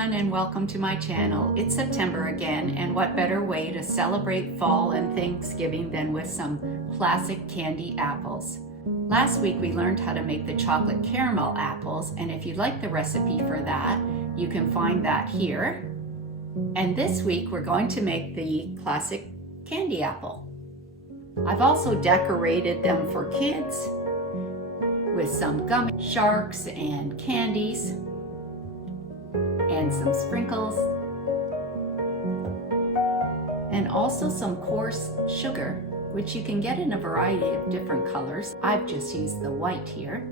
everyone, and welcome to my channel. It's September again, and what better way to celebrate fall and Thanksgiving than with some classic candy apples. Last week we learned how to make the chocolate caramel apples, and if you'd like the recipe for that, you can find that here. And this week we're going to make the classic candy apple. I've also decorated them for kids with some gummy sharks and candies and some sprinkles and also some coarse sugar, which you can get in a variety of different colors. I've just used the white here.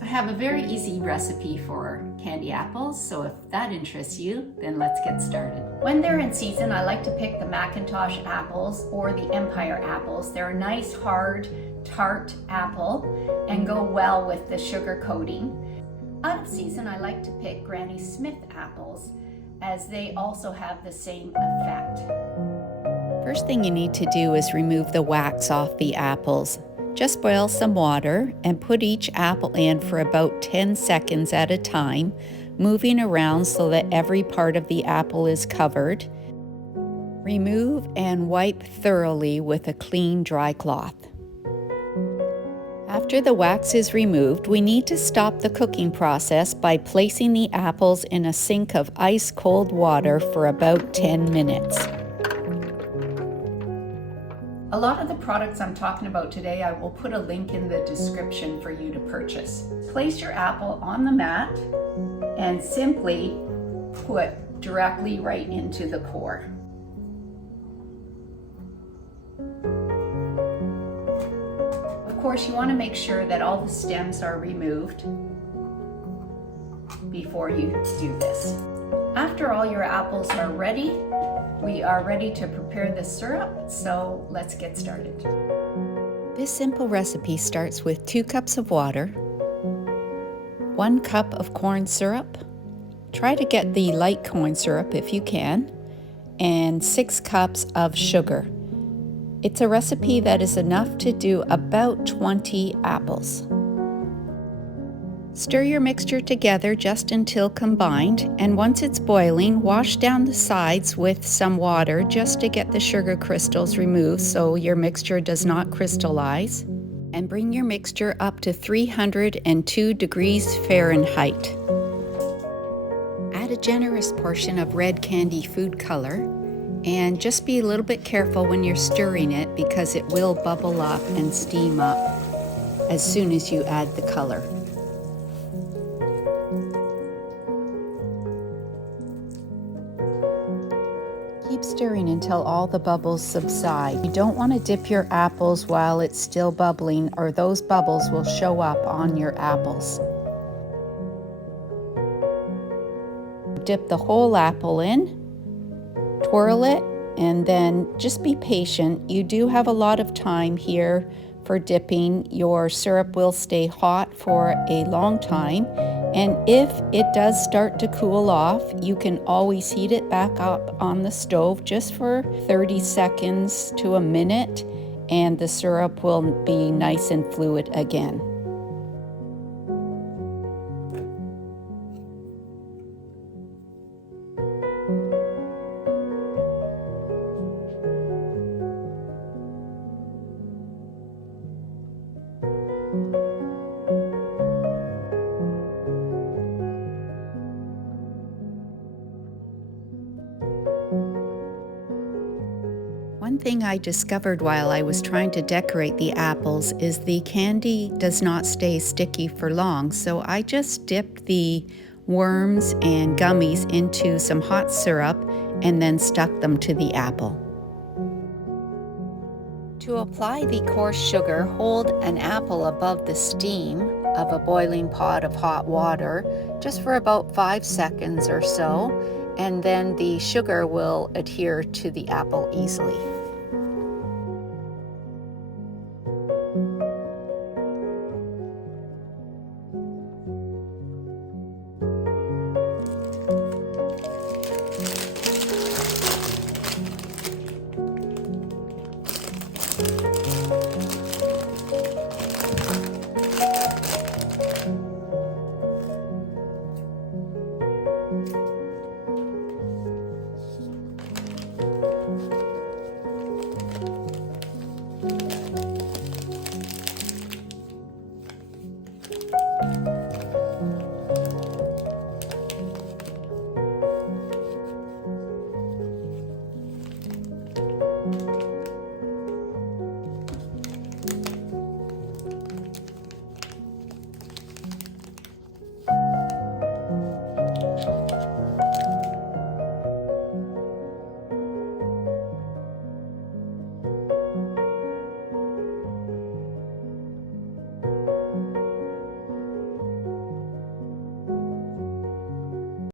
I have a very easy recipe for candy apples, so if that interests you, then let's get started. When they're in season, I like to pick the Macintosh apples or the Empire apples. They're a nice, hard, tart apple and go well with the sugar coating. Out of season, I like to pick Granny Smith apples, as they also have the same effect. First thing you need to do is remove the wax off the apples. Just boil some water and put each apple in for about 10 seconds at a time, moving around so that every part of the apple is covered. Remove and wipe thoroughly with a clean, dry cloth. After the wax is removed, we need to stop the cooking process by placing the apples in a sink of ice-cold water for about 10 minutes. A lot of the products I'm talking about today, I will put a link in the description for you to purchase. Place your apple on the mat and simply put directly right into the core. Of course, you want to make sure that all the stems are removed before you do this. After all your apples are ready, we are ready to prepare the syrup, so let's get started. This simple recipe starts with 2 cups of water, 1 cup of corn syrup, try to get the light corn syrup if you can, and 6 cups of sugar. It's a recipe that is enough to do about 20 apples. Stir your mixture together just until combined, and once it's boiling, wash down the sides with some water just to get the sugar crystals removed so your mixture does not crystallize. And bring your mixture up to 302 degrees Fahrenheit. Add a generous portion of red candy food color, and just be a little bit careful when you're stirring it because it will bubble up and steam up as soon as you add the color. Keep stirring until all the bubbles subside. You don't want to dip your apples while it's still bubbling, or those bubbles will show up on your apples. Dip the whole apple in, twirl it, and then just be patient. You do have a lot of time here for dipping. Your syrup will stay hot for a long time, and if it does start to cool off, you can always heat it back up on the stove just for 30 seconds to a minute, and the syrup will be nice and fluid again. One thing I discovered while I was trying to decorate the apples is the candy does not stay sticky for long, so I just dipped the worms and gummies into some hot syrup and then stuck them to the apple. To apply the coarse sugar, hold an apple above the steam of a boiling pot of hot water just for about 5 seconds or so, and then the sugar will adhere to the apple easily.